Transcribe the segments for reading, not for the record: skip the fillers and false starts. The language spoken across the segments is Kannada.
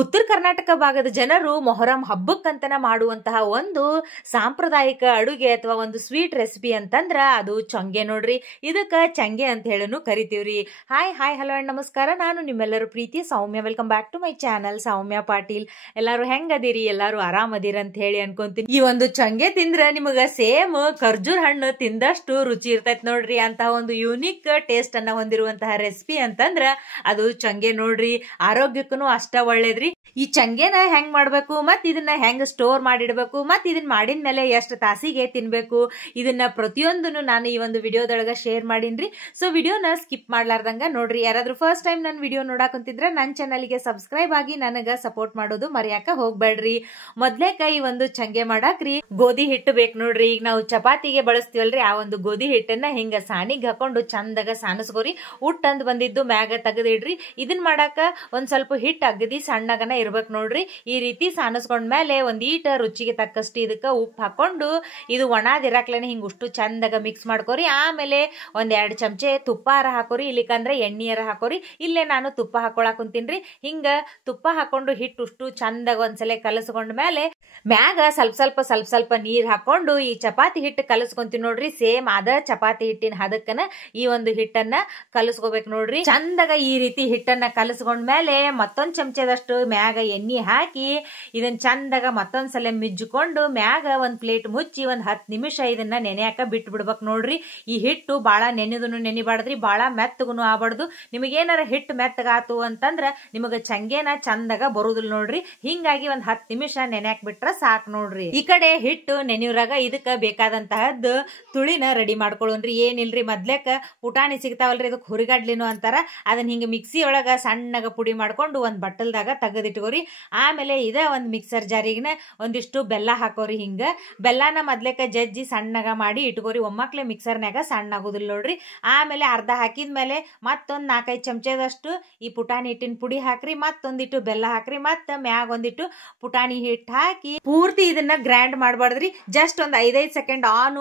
ಉತ್ತರ ಕರ್ನಾಟಕ ಭಾಗದ ಜನರು ಮೊಹರಂ ಹಬ್ಬಕ್ಕಂತನ ಮಾಡುವಂತಹ ಒಂದು ಸಾಂಪ್ರದಾಯಿಕ ಅಡುಗೆ ಅಥವಾ ಒಂದು ಸ್ವೀಟ್ ರೆಸಿಪಿ ಅಂತಂದ್ರ ಅದು ಚಂಗೆ ನೋಡ್ರಿ. ಇದಕ್ಕ ಚಂಗೆ ಅಂತ ಹೇಳನು ಕರಿತೀವ್ರಿ. ಹಾಯ್ ಹಲೋ ಅಂಡ್ ನಮಸ್ಕಾರ. ನಾನು ನಿಮ್ಮೆಲ್ಲರೂ ಪ್ರೀತಿ Soumya. Welcome back to my channel Soumya Patil. ಎಲ್ಲಾರು ಹೆಂಗದಿರಿ? ಎಲ್ಲಾರು ಆರಾಮದಿರಿ ಅಂತ ಹೇಳಿ ಅನ್ಕೊಂತೀನಿ. ಈ ಒಂದು ಚಂಗೆ ತಿಂದ್ರ ನಿಮಗ ಸೇಮ್ ಖರ್ಜೂರ್ ಹಣ್ಣು ತಿಂದಷ್ಟು ರುಚಿ ಇರ್ತೈತ್ ನೋಡ್ರಿ. ಅಂತಹ ಒಂದು ಯೂನಿಕ್ ಟೇಸ್ಟ್ ಅನ್ನ ಹೊಂದಿರುವಂತಹ ರೆಸಿಪಿ ಅಂತಂದ್ರ ಅದು ಚಂಗೆ ನೋಡ್ರಿ. ಆರೋಗ್ಯಕ್ಕೂ ಅಷ್ಟ ಒಳ್ಳೇದ್ರಿ. ಈ ಚಂಗೆನ ಹೆಂಗ್ ಮಾಡ್ಬೇಕು, ಮತ್ ಇದನ್ನ ಹೆಂಗ್ ಸ್ಟೋರ್ ಮಾಡಿಡ್ಬೇಕು, ಮತ್ ಇದನ್ನ ಮಾಡಿದ್ಮೇಲೆ ಎಷ್ಟು ತಾಸಿಗೆ ತಿನ್ಬೇಕು, ಇದನ್ನ ಪ್ರತಿಯೊಂದನ್ನು ನಾನು ಈ ಒಂದು ವಿಡಿಯೋದೊಳಗ ಶೇರ್ ಮಾಡೀನ್ರಿ. ಸೊ ವಿಡಿಯೋನ ಸ್ಕಿಪ್ ಮಾಡ್ಲಾರ್ದಂಗ ನೋಡ್ರಿ. ಯಾರಾದ್ರೂ ಫಸ್ಟ್ ಟೈಮ್ ನನ್ನ ವಿಡಿಯೋ ನೋಡಾಕಂತಿದ್ರ ನನ್ನ ಚಾನಲ್ಗೆ ಸಬ್ಸ್ಕ್ರೈಬ್ ಆಗಿ ನನಗ ಸಪೋರ್ಟ್ ಮಾಡೋದು ಮರ್ಯಾಕ ಹೋಗ್ಬೇಡ್ರಿ. ಮೊದ್ಲೇಕ ಈ ಒಂದು ಚಂಗೆ ಮಾಡಾಕ್ರಿ ಗೋಧಿ ಹಿಟ್ಟು ಬೇಕು ನೋಡ್ರಿ. ಈಗ ನಾವು ಚಪಾತಿಗೆ ಬಳಸ್ತೀವಲ್ರಿ, ಆ ಒಂದು ಗೋಧಿ ಹಿಟ್ಟನ್ನ ಹಿಂಗ ಸಾಣಿಗೆ ಹಾಕೊಂಡು ಚಂದಾಗ ಸಾನಸ್ಕೋರಿ. ಉಟ್ಟಂದ್ ಬಂದಿದ್ದು ಮ್ಯಾಗ ತೆಗೆದಿಡ್ರಿ. ಇದನ್ ಮಾಡಾಕ ಒಂದ್ ಸ್ವಲ್ಪ ಹಿಟ್ಟು ಅಗದಿ ಸಣ್ಣಗನ ಇರ್ಬೇಕು ನೋಡ್ರಿ. ಈ ರೀತಿ ಸಾನಸ್ಕೊಂಡ್ಮೇಲೆ ಒಂದೀಟ ರುಚಿಗೆ ತಕ್ಕಷ್ಟು ಇದಕ್ಕ ಉಪ್ಪು ಹಾಕೊಂಡು ಇದು ಒಣದಿರಾಕ್ಲೇನೆ ಹಿಂಗ ಉಷ್ಟು ಚಂದಾಗ ಮಿಕ್ಸ್ ಮಾಡ್ಕೋರಿ. ಆಮೇಲೆ ಒಂದ್ 2 ಚಮಚೆ ತುಪ್ಪಾರ ಹಾಕೋರಿ, ಇಲ್ಲಿಕಂದ್ರೆ ಎಣ್ಣಿಯರ ಹಾಕೋರಿ. ಇಲ್ಲೇ ನಾನು ತುಪ್ಪ ಹಾಕೊಳಕ್ ಕುಂತೀನ್ರಿ. ಹಿಂಗ ತುಪ್ಪ ಹಾಕೊಂಡು ಹಿಟ್ಟು ಉಷ್ಟು ಚಂದಾಗ ಒಂದ್ಸಲ ಕಲಸ್ಕೊಂಡ್ಮೇಲೆ ಮ್ಯಾಗ ಸ್ವಲ್ಪ ನೀರ್ ಹಾಕೊಂಡು ಈ ಚಪಾತಿ ಹಿಟ್ಟು ಕಲಸ್ಕೊಂತೀವಿ ನೋಡ್ರಿ. ಸೇಮ್ ಅದ ಚಪಾತಿ ಹಿಟ್ಟಿನ ಹದಕ್ಕನ ಈ ಒಂದು ಹಿಟ್ಟನ್ನ ಕಲಸ್ಕೋಬೇಕು ನೋಡ್ರಿ. ಚಂದಾಗ ಈ ರೀತಿ ಹಿಟ್ಟನ್ನ ಕಲಸ್ಕೊಂಡ್ಮೇಲೆ ಮತ್ತೊಂದ್ ಚಮಚದಷ್ಟು ಮ್ಯಾಗ ಎಣ್ಣೆ ಹಾಕಿ ಇದನ್ನ ಚಂದಾಗ ಮತ್ತೊಂದ್ಸಲ ಮಿಜ್ಜಿಕೊಂಡು ಮ್ಯಾಗ ಒಂದ್ ಪ್ಲೇಟ್ ಮುಚ್ಚಿ ಒಂದ್ 10 ನಿಮಿಷ ಇದನ್ನ ನೆನೆಯಾಕ ಬಿಟ್ಟು ಬಿಡ್ಬೇಕು ನೋಡ್ರಿ. ಈ ಹಿಟ್ಟು ಬಾಳ ನೆನೆದನು ನೆನಿಬಾರ್ದ್ರಿ, ಬಾಳ ಮೆತ್ತಗುನು ಆಗ್ಬಾರ್ದು. ನಿಮಗೇನಾರ ಹಿಟ್ಟು ಮೆತ್ತಗಾತು ಅಂತಂದ್ರ ನಿಮಗ ಚಂಗೇನ ಚಂದಾಗ ಬರುದಿಲ್ಲ ನೋಡ್ರಿ. ಹಿಂಗಾಗಿ ಒಂದ್ 10 ನಿಮಿಷ ನೆನೆಯಾಕ್ ಬಿಟ್ರ ಸಾಕ್ ನೋಡ್ರಿ. ಈ ಕಡೆ ಹಿಟ್ಟು ನೆನೆಯುರಾಗ ಇದಕ್ಕ ಬೇಕಾದಂತಹದ್ದು ತುಳಿನ ರೆಡಿ ಮಾಡ್ಕೊಳ್ಳೋನ್ರಿ. ಏನಿಲ್ರಿ, ಮೊದ್ಲೇಕ ಪುಟಾಣಿ ಸಿಗ್ತಾವಲ್ರಿ, ಇದಕ್ ಹುರಿಗಡ್ಲಿನು ಅಂತಾರ. ಅದನ್ನ ಹಿಂಗ ಮಿಕ್ಸಿ ಒಳಗ ಸಣ್ಣಗ ಪುಡಿ ಮಾಡ್ಕೊಂಡು ಒಂದ್ ಬಟ್ಟಲ್ದಾಗ ತೆಗೆದಿಟ್ಕೋರಿ. ಆಮೇಲೆ ಇದ ಒಂದ್ ಮಿಕ್ಸರ್ ಜಾರಿಗಿನ ಒಂದಿಷ್ಟು ಬೆಲ್ಲ ಹಾಕೋರಿ. ಹಿಂಗ ಬೆಲ್ಲನ ಮೊದ್ಲೇಕ ಜಜ್ಜಿ ಸಣ್ಣಗ ಮಾಡಿ ಇಟ್ಕೋರಿ. ಒಮ್ಮಕ್ಲೆ ಮಿಕ್ಸರ್ನ್ಯಾಗ ಸಣ್ಣ ಆಗುದಿಲ್ಲ ನೋಡ್ರಿ. ಆಮೇಲೆ ಅರ್ಧ ಹಾಕಿದ್ಮೇಲೆ ಮತ್ತೊಂದ್ 4-5 ಚಮಚದಷ್ಟು ಈ ಪುಟಾಣಿ ಹಿಟ್ಟಿನ ಪುಡಿ ಹಾಕ್ರಿ. ಮತ್ತೊಂದಿಟ್ಟು ಬೆಲ್ಲ ಹಾಕ್ರಿ. ಮತ್ತ ಮ್ಯಾಗ ಒಂದಿಟ್ಟು ಪುಟಾಣಿ ಹಿಟ್ಟು ಹಾಕಿ ಪೂರ್ತಿ ಇದನ್ನ ಗ್ರೈಂಡ್ ಮಾಡ್ಬಾರ್ದ್ರಿ. ಜಸ್ಟ್ ಒಂದ್ 5 ಸೆಕೆಂಡ್ ಆನ್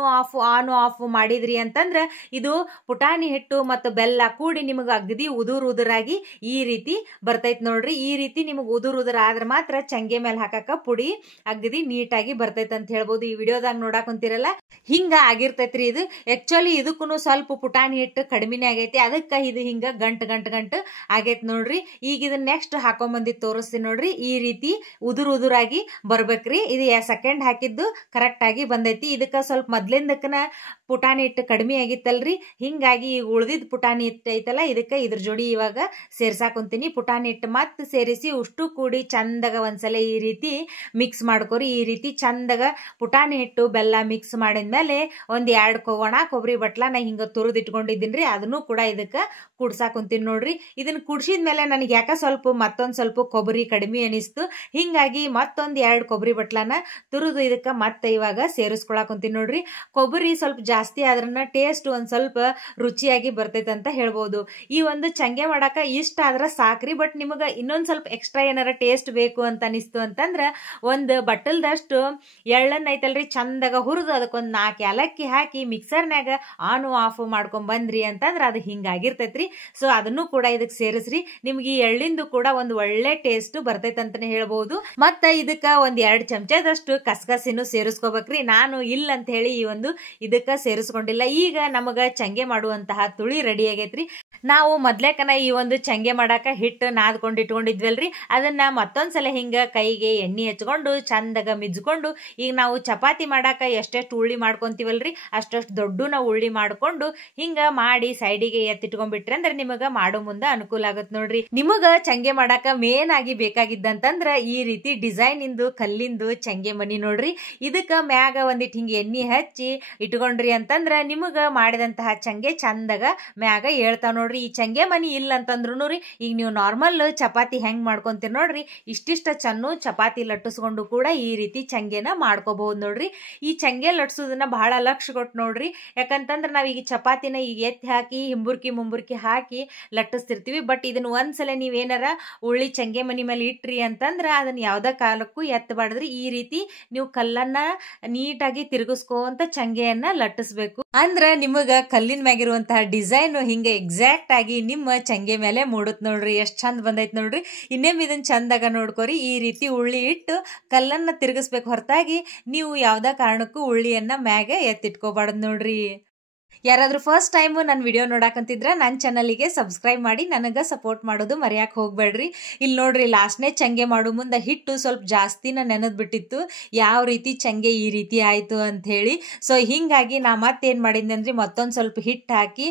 ಆಫ್ ಮಾಡಿದ್ರಿ ಅಂತಂದ್ರ ಇದು ಪುಟಾಣಿ ಹಿಟ್ಟು ಮತ್ತು ಬೆಲ್ಲ ಕೂಡಿ ನಿಮಗ ಅಗದಿ ಉದುರಾಗಿ ಈ ರೀತಿ ಬರ್ತೈತ್ ನೋಡ್ರಿ. ಈ ರೀತಿ ನಿಮಗ್ ಉದುರ್ ಆದ್ರ ಮಾತ್ರ ಚಂಗೆ ಮೇಲೆ ಹಾಕಕ ಪುಡಿ ಅಗದಿ ನೀಟಾಗಿ ಬರ್ತೈತ್ ಅಂತ ಹೇಳ್ಬೋದು. ಈ ವಿಡಿಯೋದಾಗ ನೋಡಾಕುಂತಿರಲ್ಲ ಹಿಂಗ ಆಗಿರ್ತೈತ್ರಿ. ಇದು ಆಕ್ಚುಲಿ ಇದಕ್ಕೂ ಸ್ವಲ್ಪ ಪುಟಾಣಿ ಹಿಟ್ಟು ಕಡಿಮೆನೆ ಆಗೈತಿ, ಅದಕ್ಕ ಇದು ಹಿಂಗ ಗಂಟು ಆಗೈತ್ ನೋಡ್ರಿ. ಈಗ ಇದನ್ನ ನೆಕ್ಸ್ಟ್ ಹಾಕೊಂಡ್ ತೋರಿಸ್ತೀನಿ ನೋಡ್ರಿ. ಈ ರೀತಿ ಉದುರಾಗಿ ಬರ್ಬೇಕ್ರಿ. ಇದು ಸೆಕೆಂಡ್ ಹಾಕಿದ್ದು ಕರೆಕ್ಟ್ ಆಗಿ ಬಂದೈತಿ. ಇದಕ್ಕ ಸ್ವಲ್ಪ ಮೊದ್ಲಿಂದಕ್ಕನ ಪುಟಾಣಿ ಹಿಟ್ಟು ಕಡಿಮೆ ಆಗಿತ್ತಲ್ರಿ, ಹಿಂಗಾಗಿ ಈಗ ಉಳ್ದಿದ್ ಪುಟಾಣಿ ಹಿಟ್ಟು ಐತಲ್ಲ ಇದಕ್ಕ ಇದ್ರ ಜೋಡಿ ಇವಾಗ ಸೇರ್ಸಾಕೊಂತೀನಿ. ಪುಟಾಣಿ ಹಿಟ್ಟು ಮತ್ ಸೇರಿಸಿ ಉಷ್ಟು ಕೂಡಿ ಚಂದಾಗ ಒಂದ್ಸಲ ಈ ರೀತಿ ಮಿಕ್ಸ್ ಮಾಡ್ಕೋರಿ. ಈ ರೀತಿ ಚಂದಾಗ ಪುಟಾಣಿ ಹಿಟ್ಟು ಬೆಲ್ಲ ಮಿಕ್ಸ್ ಮಾಡಿದ್ಮೇಲೆ ಒಂದ್ 2 ಒಣ ಕೊಬ್ಬರಿ ಬಟ್ಲನ ಹಿಂಗ ತುರಿದಿಟ್ಕೊಂಡಿದ್ದೀನ್ರಿ. ಅದನ್ನು ಕೂಡ ಇದಕ್ಕ ಕುಡ್ಸಾಕೊಂತೀನಿ ನೋಡ್ರಿ. ಇದನ್ನ ಕುಡ್ಸಿದ್ಮೇಲೆ ನನಗೆ ಯಾಕ ಮತ್ತೊಂದ್ ಸ್ವಲ್ಪ ಕೊಬ್ಬರಿ ಕಡಿಮೆ ಅನಿಸ್ತು. ಹಿಂಗಾಗಿ ಮತ್ತೊಂದ್ 2 ಕೊಬ್ಬರಿ ಬಟ್ಲನ ತುರಿದು ಇದಕ್ಕ ಮತ್ತೆ ಇವಾಗ ಸೇರಿಸ್ಕೊಳಕೊಂತೀನಿ ನೋಡ್ರಿ. ಕೊಬ್ಬರಿ ಸ್ವಲ್ಪ ಜಾಸ್ತಿ ಆದ್ರನ್ನ ಟೇಸ್ಟ್ ಒಂದ್ ಸ್ವಲ್ಪ ರುಚಿಯಾಗಿ ಬರ್ತೈತೆ ಅಂತ ಹೇಳ್ಬೋದು. ಈ ಒಂದು ಚಂಗೆ ಮಾಡಾಕ ಇಷ್ಟ ಆದ್ರ ಸಾಕ್ರಿ. ಬಟ್ ನಿಮಗ ಇನ್ನೊಂದ್ ಸ್ವಲ್ಪ ಎಕ್ಸ್ಟ್ರಾ ಏನಾರ ಟೇಸ್ಟ್ ಬೇಕು ಅಂತ ಅನಿಸ್ತು ಅಂತಂದ್ರ ಒಂದ್ ಬಟ್ಟಲ್ದಷ್ಟು ಎಳ್ಳನ್ನ ಐತಲ್ರಿ, ಚಂದಾಗ ಹುರಿದು ಅದಕ್ಕೊಂದ್ 4 ಏಲಕ್ಕಿ ಹಾಕಿ ಮಿಕ್ಸರ್ನ್ಯಾಗ ಆನ್ ಆಫ್ ಮಾಡ್ಕೊಂಡ್ ಬಂದ್ರಿ ಅಂತಂದ್ರ ಅದು ಹಿಂಗಾಗಿರ್ತೈತ್ರಿ. ಸೊ ಅದನ್ನು ಕೂಡ ಇದಕ್ ಸೇರಿಸ್ರಿ. ನಿಮ್ಗೆ ಈ ಎಳ್ಳಿಂದು ಕೂಡ ಒಂದ್ ಒಳ್ಳೆ ಟೇಸ್ಟ್ ಬರ್ತೈತ್ ಅಂತಾನೆ ಹೇಳ್ಬಹುದು. ಮತ್ತ ಇದಕ್ಕ ಒಂದ್ 2 ಚಮಚದಷ್ಟು ಕಸಕಸಿನೂ ಸೇರಿಸ್ಕೋಬೇಕ್ರಿ. ನಾನು ಇಲ್ಲ ಅಂತ ಹೇಳಿ ಈ ಒಂದು ಇದಕ್ಕ ಸೇರಿಸ್ಕೊಂಡಿಲ್ಲ. ಈಗ ನಮಗ ಚಂಗೆ ಮಾಡುವಂತಹ ತುಳಿ ರೆಡಿ ಆಗೈತ್ರಿ. ನಾವು ಮೊದ್ಲೇಕನ ಈ ಒಂದು ಚಂಗೆ ಮಾಡಾಕ ಹಿಟ್ಟು ನಾದ್ಕೊಂಡು ಇಟ್ಕೊಂಡಿದ್ವಲ್ರಿ, ಅದನ್ನ ಮತ್ತೊಂದ್ಸಲ ಹಿಂಗ ಕೈಗೆ ಎಣ್ಣೆ ಹಚ್ಕೊಂಡು ಚಂದಾಗ ಮಿಜ್ಕೊಂಡು ಈಗ ನಾವು ಚಪಾತಿ ಮಾಡಾಕ ಎಷ್ಟೆಷ್ಟು ಉಳ್ಳಿ ಮಾಡ್ಕೊಂತೀವಲ್ರಿ ಅಷ್ಟಷ್ಟು ದೊಡ್ಡನ ಉಳ್ಳಿ ಮಾಡ್ಕೊಂಡು ಹಿಂಗ ಮಾಡಿ ಸೈಡಿಗೆ ಎತ್ತಿಟ್ಕೊಂಡ್ಬಿಟ್ರಿ ಅಂದ್ರೆ ನಿಮಗ ಮಾಡೋ ಮುಂದೆ ಅನುಕೂಲ ಆಗತ್ ನೋಡ್ರಿ. ನಿಮಗ ಚಂಗೆ ಮಾಡಾಕ ಮೇನ್ ಆಗಿ ಬೇಕಾಗಿದ್ದಂತಂದ್ರ ಈ ರೀತಿ ಡಿಸೈನ್ ಇಂದು ಕಲ್ಲಿಂದು ಚಂಗೆ ಮನಿ ನೋಡ್ರಿ. ಇದಕ್ಕ ಮ್ಯಾಗ ಒಂದಿಟ್ಟು ಹಿಂಗ ಎಣ್ಣೆ ಹಚ್ಚಿ ಇಟ್ಕೊಂಡ್ರಿ ಅಂತಂದ್ರ ನಿಮಗ ಮಾಡಿದಂತಹ ಚಂಗೆ ಚಂದಾಗ ಮ್ಯಾಗ ಹೇಳ್ತಾವ್ ನೋಡ್ರಿ. ಈ ಚಂಗೆ ಮನಿ ಇಲ್ಲ ಅಂತಂದ್ರು ರೀ ಈಗ ನೀವು ನಾರ್ಮಲ್ ಚಪಾತಿ ಹೆಂಗ್ ಮಾಡ್ಕೊಂತೀರಿ ನೋಡ್ರಿ, ಇಷ್ಟಿಷ್ಟ ಚನ್ನು ಚಪಾತಿ ಲಟ್ಟಿಸ್ಕೊಂಡು ಕೂಡ ಈ ರೀತಿ ಚಂಗೆನ ಮಾಡ್ಕೋಬಹುದು ನೋಡ್ರಿ. ಈ ಚಂಗೆ ಲಟ್ಸೋದನ್ನ ಬಹಳ ಲಕ್ಷ ಕೊಟ್ಟು ನೋಡ್ರಿ. ಯಾಕಂತಂದ್ರ ನಾವ್ ಈಗ ಚಪಾತಿನ ಈಗ ಎತ್ತಿ ಹಾಕಿ ಮುಂಬುರ್ಕಿ ಹಾಕಿ ಲಟ್ಟಿಸ್ತಿರ್ತೀವಿ. ಬಟ್ ಇದನ್ನ ಒಂದ್ಸಲ ನೀವೇನಾರ ಉಳ್ಳಿ ಚಂಗೆ ಮನಿ ಮೇಲೆ ಇಟ್ರಿ ಅಂತಂದ್ರ ಅದನ್ನ ಯಾವ್ದ ಕಾಲಕ್ಕೂ ಎತ್ತಬಾರ್ದ್ರಿ. ಈ ರೀತಿ ನೀವು ಕಲ್ಲನ್ನ ನೀಟಾಗಿ ತಿರುಗಿಸ್ಕೊಂತ ಚಂಗೆಯನ್ನ ಲಟ್ಟಿಸ್ಬೇಕು. ಅಂದ್ರ ನಿಮಗ ಕಲ್ಲಿನ ಮ್ಯಾಗಿರುವಂತಹ ಡಿಸೈನ್ ಹಿಂಗ ಎಕ್ಸಾಕ್ಟ್ ಆಗಿ ನಿಮ್ಮ ಚಂಗೆ ಮೇಲೆ ಮೂಡುತ್ ನೋಡ್ರಿ. ಎಷ್ಟ್ ಚಂದ ಬಂದೈತ್ ನೋಡ್ರಿ. ಇನ್ನೇಮ್ ಇದನ್ ಚಂದಾಗ ನೋಡ್ಕೋರಿ. ಈ ರೀತಿ ಉಳ್ಳಿ ಇಟ್ಟು ಕಲ್ಲನ್ನ ತಿರುಗಿಸ್ಬೇಕು ಹೊರತಾಗಿ ನೀವು ಯಾವ್ದಾ ಕಾರಣಕ್ಕೂ ಉಳ್ಳಿಯನ್ನ ಮ್ಯಾಗ ಎತ್ತಿಟ್ಕೋಬಾರ್ದು ನೋಡ್ರಿ. ಯಾರಾದ್ರೂ ಫಸ್ಟ್ ಟೈಮ್ ನನ್ನ ವಿಡಿಯೋ ನೋಡಾಕಂತಿದ್ರ ನನ್ನ ಚಾನಲ್ಗೆ ಸಬ್ಸ್ಕ್ರೈಬ್ ಮಾಡಿ ನನಗೆ ಸಪೋರ್ಟ್ ಮಾಡೋದು ಮರೆಯಕ್ಕೆ ಹೋಗ್ಬೇಡ್ರಿ. ಇಲ್ಲಿ ನೋಡ್ರಿ, ಲಾಸ್ಟ್ನೇ ಚಂಗೆ ಮಾಡೋ ಮುಂದೆ ಹಿಟ್ಟು ಸ್ವಲ್ಪ ಜಾಸ್ತಿನ ನೆನೆದ್ ಬಿಟ್ಟಿತ್ತು. ಯಾವ ರೀತಿ ಚಂಗೆ ಈ ರೀತಿ ಆಯ್ತು ಅಂತ ಹೇಳಿ. ಸೊ ಹಿಂಗಾಗಿ ನಾ ಮತ್ತೇನ್ ಮಾಡಿದ್ದೆ ಅಂದ್ರೆ ಮತ್ತೊಂದು ಸ್ವಲ್ಪ ಹಿಟ್ಟು ಹಾಕಿ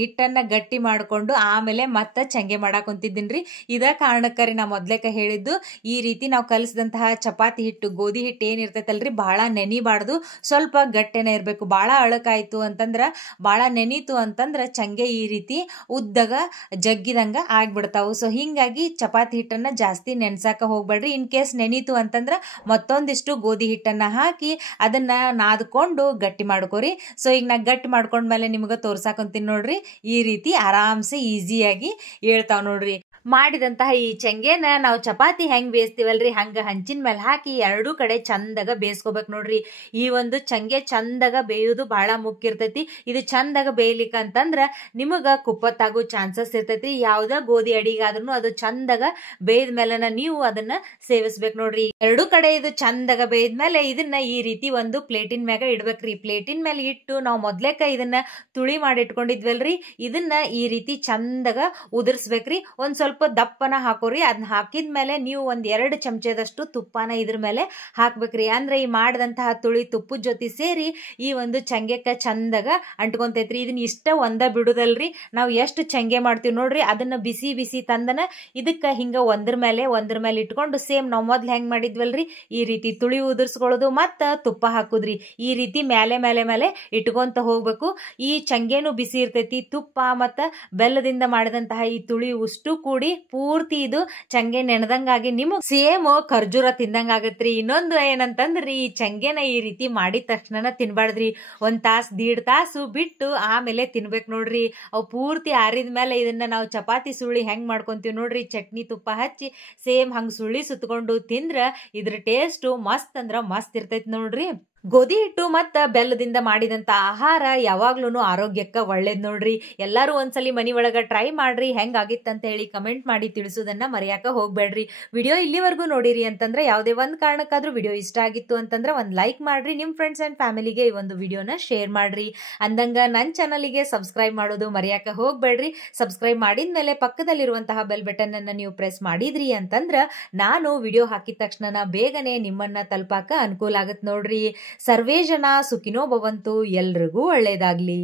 ಹಿಟ್ಟನ್ನ ಗಟ್ಟಿ ಮಾಡಿಕೊಂಡು ಆಮೇಲೆ ಮತ್ತೆ ಚಂಗೆ ಮಾಡಾಕ್ ಕುಂತಿದ್ದೀನ್ರಿ. ಇದ ಕಾರಣಕ್ಕರಿ ನಾ ಮೊದ್ಲೇಕ ಹೇಳಿದ್ದು, ಈ ರೀತಿ ನಾವು ಕಲಿಸಿದಂತಹ ಚಪಾತಿ ಹಿಟ್ಟು ಗೋಧಿ ಹಿಟ್ಟು ಏನಿರ್ತೈತಲ್ರಿ ಬಹಳ ನೆನಿಬಾರ್ದು, ಸ್ವಲ್ಪ ಗಟ್ಟೆನೆ ಇರಬೇಕು. ಬಹಳ ಅಳಕಾಯ್ತು ಅಂತಂದ್ರ ಬಾಳ ನೆನೀತು ಅಂತಂದ್ರ ಚಂಗೆ ಈ ರೀತಿ ಉದ್ದಗ ಜಗ್ಗಿದಂಗ ಆಗ್ಬಿಡ್ತಾವು. ಸೊ ಹಿಂಗಾಗಿ ಚಪಾತಿ ಹಿಟ್ಟನ್ನ ಜಾಸ್ತಿ ನೆನ್ಸಾಕ ಹೋಗ್ಬೇಡ್ರಿ. ಇನ್ ಕೇಸ್ ನೆನೀತು ಅಂತಂದ್ರ ಮತ್ತೊಂದಿಷ್ಟು ಗೋಧಿ ಹಿಟ್ಟನ್ನ ಹಾಕಿ ಅದನ್ನ ನಾದ್ಕೊಂಡು ಗಟ್ಟಿ ಮಾಡ್ಕೋರಿ. ಸೊ ಈಗ ನಾ ಗಟ್ಟಿ ಮಾಡ್ಕೊಂಡ್ಮೇಲೆ ನಿಮ್ಗ ತೋರ್ಸಾಕಂತೀನಿ ನೋಡ್ರಿ. ಈ ರೀತಿ ಆರಾಮ್ಸೆ ಈಸಿಯಾಗಿ ಹೇಳ್ತಾವ್ ನೋಡ್ರಿ. ಮಾಡಿದಂತಹ ಈ ಚಂಗೆನ ನಾವು ಚಪಾತಿ ಹೆಂಗ್ ಬೇಯಿಸ್ತೀವಲ್ರಿ ಹಂಗ ಹಂಚಿನ ಮೇಲೆ ಹಾಕಿ ಎರಡೂ ಕಡೆ ಚಂದಾಗ ಬೇಯಿಸ್ಕೋಬೇಕು ನೋಡ್ರಿ. ಈ ಒಂದು ಚಂಗೆ ಚಂದಾಗ ಬೇಯೋದು ಬಹಳ ಮುಖ್ಯ ಇರ್ತೈತಿ. ಇದು ಚಂದಾಗ ಬೇಯ್ಲಿಕ್ಕ ಅಂತಂದ್ರ ನಿಮಗ ಕುಪ್ಪತ್ತಾಗೋ ಚಾನ್ಸಸ್ ಇರ್ತೈತಿ. ಯಾವ್ದ ಗೋಧಿ ಅಡಿಗಾದ್ರೂ ಅದು ಚಂದಾಗ ಬೇಯ್ದ ಮೇಲೆನ ನೀವು ಅದನ್ನ ಸೇವಿಸ್ಬೇಕು ನೋಡ್ರಿ. ಎರಡೂ ಕಡೆ ಇದು ಚಂದಾಗ ಬೇಯ್ದ್ಮೇಲೆ ಇದನ್ನ ಈ ರೀತಿ ಒಂದು ಪ್ಲೇಟಿನ ಮ್ಯಾಗ ಇಡ್ಬೇಕ್ರಿ. ಪ್ಲೇಟಿನ ಮೇಲೆ ಇಟ್ಟು ನಾವು ಮೊದ್ಲೇಕ ಇದನ್ನ ತುಳಿ ಮಾಡಿ ಇಟ್ಕೊಂಡಿದ್ವಲ್ರಿ, ಇದನ್ನ ಈ ರೀತಿ ಚಂದಾಗ ಉದುರ್ಸ್ಬೇಕ್ರಿ. ಒಂದ್ ಸ್ವಲ್ಪ ದಪ್ಪನ ಹಾಕೋರಿ. ಅದನ್ನ ಹಾಕಿದ್ಮೇಲೆ ನೀವು ಒಂದ್ 2 ಚಮಚದಷ್ಟು ತುಪ್ಪನ ಇದ್ರ ಮೇಲೆ ಹಾಕ್ಬೇಕ್ರಿ. ಅಂದ್ರೆ ಈ ಮಾಡಿದಂತಹ ತುಳಿ ತುಪ್ಪದ ಜೊತೆ ಸೇರಿ ಈ ಒಂದು ಚಂಗೆಕ್ಕ ಚಂದಾಗ ಅಂಟ್ಕೊಂತೈತ್ರಿ. ಇದನ್ನ ಇಷ್ಟ ಒಂದ ಬಿಡುದಲ್ರಿ, ನಾವು ಎಷ್ಟು ಚಂಗೆ ಮಾಡ್ತೀವಿ ನೋಡ್ರಿ ಅದನ್ನ ಬಿಸಿ ಬಿಸಿ ತಂದನ ಇದಕ್ಕ ಹಿಂಗ ಒಂದ್ರ ಮೇಲೆ ಇಟ್ಕೊಂಡು ಸೇಮ್ ನಾವು ಮೊದ್ಲು ಹೆಂಗ್ ಮಾಡಿದ್ವಲ್ರಿ ಈ ರೀತಿ ತುಳಿ ಉದುರ್ಸ್ಕೊಳ್ಳೋದು ಮತ್ತ ತುಪ್ಪ ಹಾಕುದ್ರಿ. ಈ ರೀತಿ ಮೇಲೆ ಮೇಲೆ ಮೇಲೆ ಇಟ್ಕೊಂತ ಹೋಗ್ಬೇಕು. ಈ ಚಂಗೇನು ಬಿಸಿ ಇರ್ತೈತಿ. ತುಪ್ಪ ಮತ್ತ ಬೆಲ್ಲದಿಂದ ಮಾಡಿದಂತಹ ಈ ತುಳಿ ಉಷ್ಟು ಕೂಡಿ ಪೂರ್ತಿ ಇದು ಚಂಗೆ ನೆನೆದಂಗಾಗಿ ನಿಮಗ್ ಸೇಮ್ ಖರ್ಜೂರ ತಿಂದಂಗ ಆಗತ್ರಿ. ಇನ್ನೊಂದು ಏನಂತಂದ್ರಿ, ಈ ಚಂಗೆನ ಈ ರೀತಿ ಮಾಡಿದ ತಕ್ಷಣ ತಿನ್ಬಾರ್ದ್ರಿ. 1 ತಾಸು 1.5 ತಾಸು ಬಿಟ್ಟು ಆಮೇಲೆ ತಿನ್ಬೇಕು ನೋಡ್ರಿ. ಅವು ಪೂರ್ತಿ ಆರಿದ ಮೇಲೆ ಇದನ್ನ ನಾವು ಚಪಾತಿ ಸುಳ್ಳಿ ಹೆಂಗ್ ಮಾಡ್ಕೊಂತೀವಿ ನೋಡ್ರಿ, ಚಟ್ನಿ ತುಪ್ಪ ಹಚ್ಚಿ ಸೇಮ್ ಹಂಗ್ ಸುಳ್ಳಿ ಸುತ್ಕೊಂಡು ತಿಂದ್ರ ಇದ್ರ ಟೇಸ್ಟ್ ಮಸ್ತ್ ಅಂದ್ರ ಮಸ್ತ್ ಇರ್ತೈತಿ ನೋಡ್ರಿ. ಗೋಧಿ ಹಿಟ್ಟು ಮತ್ತ ಬೆಲ್ಲದಿಂದ ಮಾಡಿದಂತ ಆಹಾರ ಯಾವಾಗ್ಲೂ ಆರೋಗ್ಯಕ್ಕ ಒಳ್ಳೇದ್ ನೋಡ್ರಿ. ಎಲ್ಲಾರು ಒಂದ್ಸಲಿ ಮನಿ ಒಳಗ ಟ್ರೈ ಮಾಡ್ರಿ. ಹೆಂಗಾಗಿತ್ತಂತ ಹೇಳಿ ಕಮೆಂಟ್ ಮಾಡಿ ತಿಳಿಸೋದನ್ನ ಮರೆಯಾಕ ಹೋಗ್ಬೇಡ್ರಿ. ವಿಡಿಯೋ ಇಲ್ಲಿವರೆಗೂ ನೋಡಿರಿ ಅಂತಂದ್ರೆ ಯಾವುದೇ ಒಂದ್ ಕಾರಣಕ್ಕಾದ್ರೂ ವಿಡಿಯೋ ಇಷ್ಟ ಆಗಿತ್ತು ಅಂತಂದ್ರೆ ಒಂದ್ ಲೈಕ್ ಮಾಡ್ರಿ. ನಿಮ್ ಫ್ರೆಂಡ್ಸ್ ಅಂಡ್ ಫ್ಯಾಮಿಲಿಗೆ ಈ ಒಂದು ವಿಡಿಯೋನ ಶೇರ್ ಮಾಡ್ರಿ. ಅಂದಂಗ ನನ್ನ ಚಾನಲ್ಗೆ ಸಬ್ಸ್ಕ್ರೈಬ್ ಮಾಡೋದು ಮರೆಯಾಕ ಹೋಗ್ಬೇಡ್ರಿ. ಸಬ್ಸ್ಕ್ರೈಬ್ ಮಾಡಿದ್ಮೇಲೆ ಪಕ್ಕದಲ್ಲಿರುವಂತಹ ಬೆಲ್ ಬಟನ್ ಅನ್ನ ನೀವು ಪ್ರೆಸ್ ಮಾಡಿದ್ರಿ ಅಂತಂದ್ರ ನಾನು ವಿಡಿಯೋ ಹಾಕಿದ ತಕ್ಷಣ ಬೇಗನೆ ನಿಮ್ಮನ್ನ ತಲುಪಾಕ ಅನುಕೂಲ ಆಗತ್ ನೋಡ್ರಿ. ಸರ್ವೇ ಜನ ಸುಖಿನೋ ಭವಂತು. ಎಲ್ರಿಗೂ ಒಳ್ಳೇದಾಗ್ಲಿ.